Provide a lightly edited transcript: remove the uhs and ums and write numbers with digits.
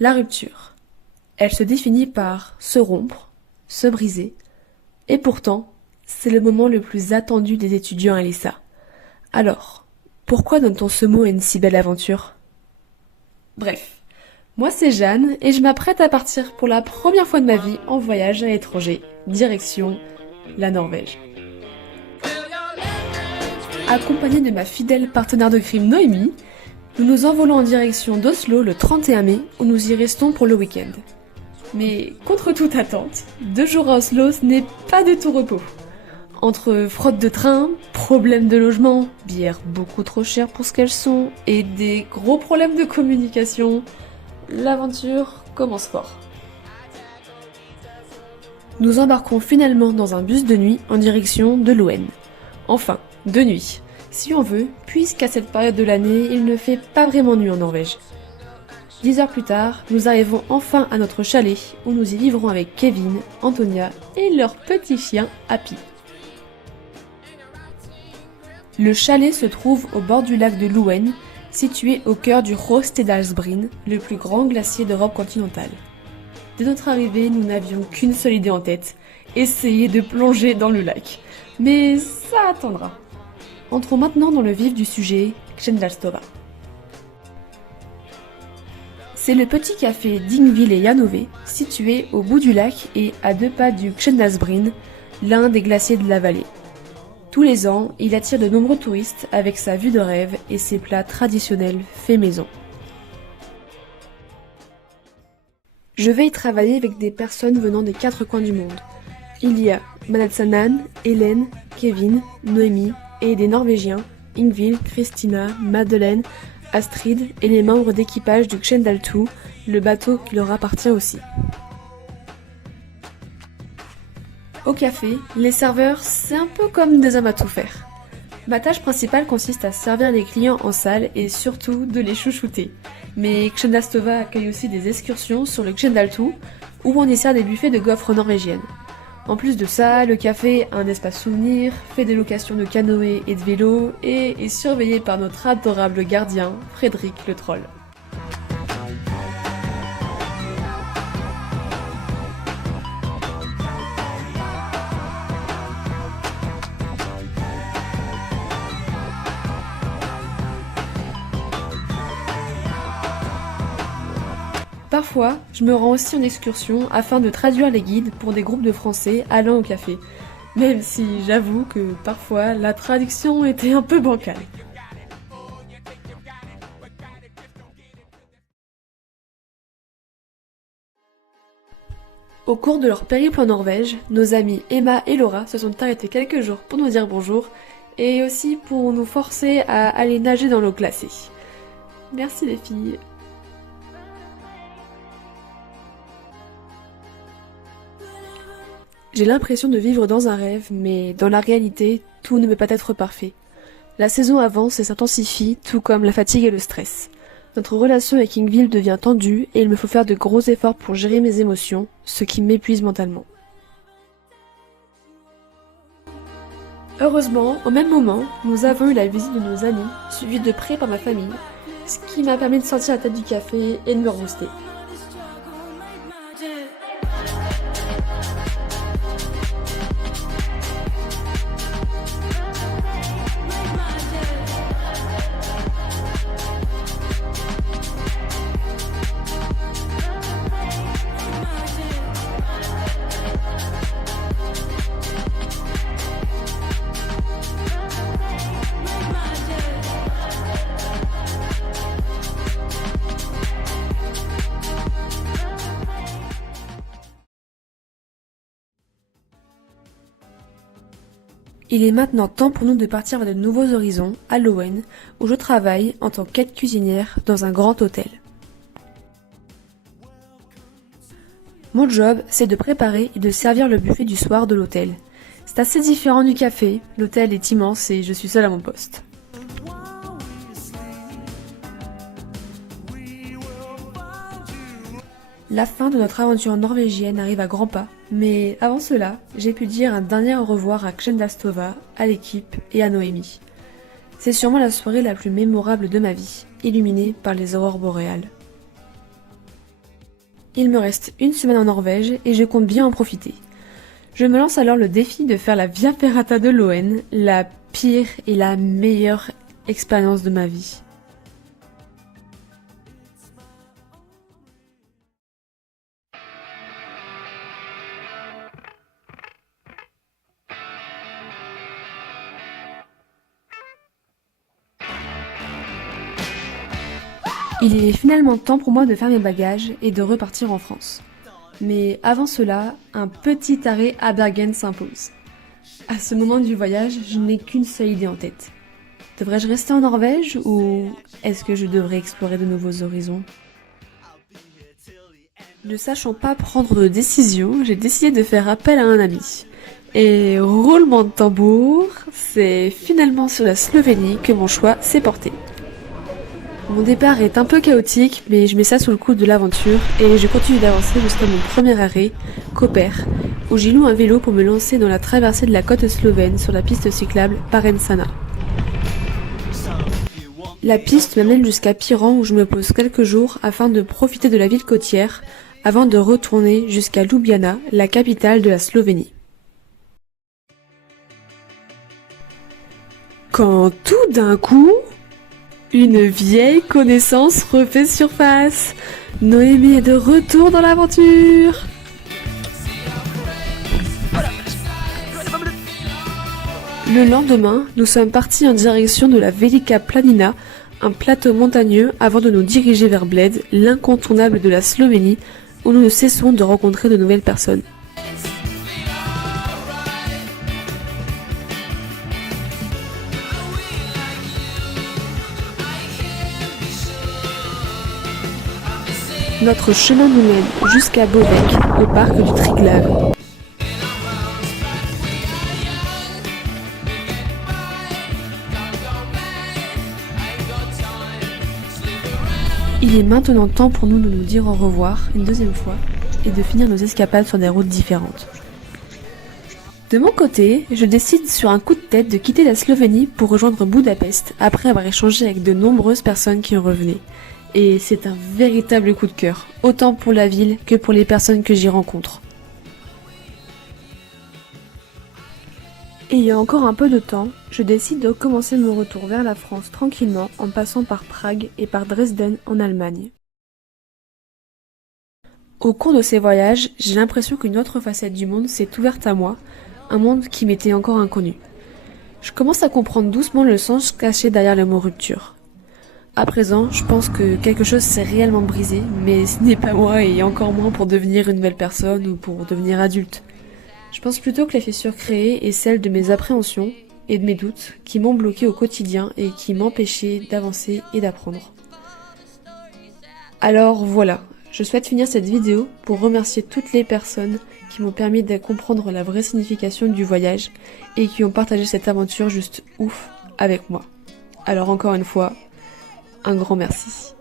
La rupture. Elle se définit par se rompre, se briser, et pourtant, c'est le moment le plus attendu des étudiants à l'ESA. Alors, pourquoi donne-t-on ce mot à une si belle aventure? Bref, moi c'est Jeanne et je m'apprête à partir pour la première fois de ma vie en voyage à l'étranger, direction la Norvège. Accompagnée de ma fidèle partenaire de crime Noémie, nous nous envolons en direction d'Oslo le 31 mai où nous y restons pour le week-end. Mais contre toute attente, 2 jours à Oslo ce n'est pas de tout repos. Entre fraude de train, problèmes de logement, bières beaucoup trop chères pour ce qu'elles sont, et des gros problèmes de communication, l'aventure commence fort. Nous embarquons finalement dans un bus de nuit en direction de Loen. Enfin, de nuit, si on veut, puisqu'à cette période de l'année, il ne fait pas vraiment nuit en Norvège. 10 heures plus tard, nous arrivons enfin à notre chalet, où nous y vivrons avec Kevin, Antonia et leur petit chien Happy. Le chalet se trouve au bord du lac de Loen, situé au cœur du Hostedalsbreen, le plus grand glacier d'Europe continentale. Dès notre arrivée, nous n'avions qu'une seule idée en tête, essayer de plonger dans le lac. Mais ça attendra. Entrons maintenant dans le vif du sujet, Kshendalstova. C'est le petit café d'Ingvill et Janove, situé au bout du lac et à 2 pas du Kshendalsbreen, l'un des glaciers de la vallée. Tous les ans, il attire de nombreux touristes avec sa vue de rêve et ses plats traditionnels faits maison. Je vais y travailler avec des personnes venant des 4 coins du monde. Il y a Manatsanan, Hélène, Kevin, Noémie et des Norvégiens, Ingvill, Christina, Madeleine, Astrid et les membres d'équipage du Kshendaltu, le bateau qui leur appartient aussi. Au café, les serveurs, c'est un peu comme des hommes à tout faire. Ma tâche principale consiste à servir les clients en salle et surtout de les chouchouter. Mais Kshendalstova accueille aussi des excursions sur le Kshendaltu, où on y sert des buffets de gaufres norvégiennes. En plus de ça, le café a un espace souvenir, fait des locations de canoë et de vélo, et est surveillé par notre adorable gardien, Frédéric le troll. Parfois, je me rends aussi en excursion afin de traduire les guides pour des groupes de Français allant au café, même si j'avoue que parfois la traduction était un peu bancale. Au cours de leur périple en Norvège, nos amis Emma et Laura se sont arrêtés quelques jours pour nous dire bonjour et aussi pour nous forcer à aller nager dans l'eau glacée. Merci les filles. J'ai l'impression de vivre dans un rêve, mais dans la réalité, tout ne peut pas être parfait. La saison avance et s'intensifie, tout comme la fatigue et le stress. Notre relation avec Ingvill devient tendue et il me faut faire de gros efforts pour gérer mes émotions, ce qui m'épuise mentalement. Heureusement, au même moment, nous avons eu la visite de nos amis, suivis de près par ma famille, ce qui m'a permis de sortir la tête du café et de me rebooster. Il est maintenant temps pour nous de partir vers de nouveaux horizons, à Loen, où je travaille en tant qu'aide cuisinière dans un grand hôtel. Mon job, c'est de préparer et de servir le buffet du soir de l'hôtel. C'est assez différent du café, l'hôtel est immense et je suis seule à mon poste. La fin de notre aventure norvégienne arrive à grands pas, mais avant cela, j'ai pu dire un dernier au revoir à Kshendalstova, à l'équipe et à Noémie. C'est sûrement la soirée la plus mémorable de ma vie, illuminée par les aurores boréales. Il me reste une semaine en Norvège et je compte bien en profiter. Je me lance alors le défi de faire la Via Ferrata de Loen, la pire et la meilleure expérience de ma vie. Il est finalement temps pour moi de faire mes bagages et de repartir en France. Mais avant cela, un petit arrêt à Bergen s'impose. À ce moment du voyage, je n'ai qu'une seule idée en tête. Devrais-je rester en Norvège ou est-ce que je devrais explorer de nouveaux horizons? Ne sachant pas prendre de décision, j'ai décidé de faire appel à un ami. Et roulement de tambour, c'est finalement sur la Slovénie que mon choix s'est porté. Mon départ est un peu chaotique, mais je mets ça sous le coup de l'aventure et je continue d'avancer jusqu'à mon premier arrêt, Koper, où j'y loue un vélo pour me lancer dans la traversée de la côte slovène sur la piste cyclable Parensana. La piste m'amène jusqu'à Piran où je me pose quelques jours afin de profiter de la ville côtière avant de retourner jusqu'à Ljubljana, la capitale de la Slovénie. Quand tout d'un coup, une vieille connaissance refait surface. Noémie est de retour dans l'aventure. Le lendemain, nous sommes partis en direction de la Velika Planina, un plateau montagneux, avant de nous diriger vers Bled, l'incontournable de la Slovénie, où nous ne cessons de rencontrer de nouvelles personnes. Notre chemin nous mène jusqu'à Bovec, au parc du Triglav. Il est maintenant temps pour nous de nous dire au revoir une deuxième fois et de finir nos escapades sur des routes différentes. De mon côté, je décide sur un coup de tête de quitter la Slovénie pour rejoindre Budapest après avoir échangé avec de nombreuses personnes qui en revenaient. Et c'est un véritable coup de cœur, autant pour la ville que pour les personnes que j'y rencontre. Ayant encore un peu de temps, je décide de commencer mon retour vers la France tranquillement en passant par Prague et par Dresden en Allemagne. Au cours de ces voyages, j'ai l'impression qu'une autre facette du monde s'est ouverte à moi, un monde qui m'était encore inconnu. Je commence à comprendre doucement le sens caché derrière le mot rupture. À présent, je pense que quelque chose s'est réellement brisé, mais ce n'est pas moi et encore moins pour devenir une nouvelle personne ou pour devenir adulte. Je pense plutôt que la fissure créée est celle de mes appréhensions et de mes doutes qui m'ont bloqué au quotidien et qui m'empêchaient d'avancer et d'apprendre. Alors voilà, je souhaite finir cette vidéo pour remercier toutes les personnes qui m'ont permis de comprendre la vraie signification du voyage et qui ont partagé cette aventure juste ouf avec moi. Alors encore une fois, un grand merci.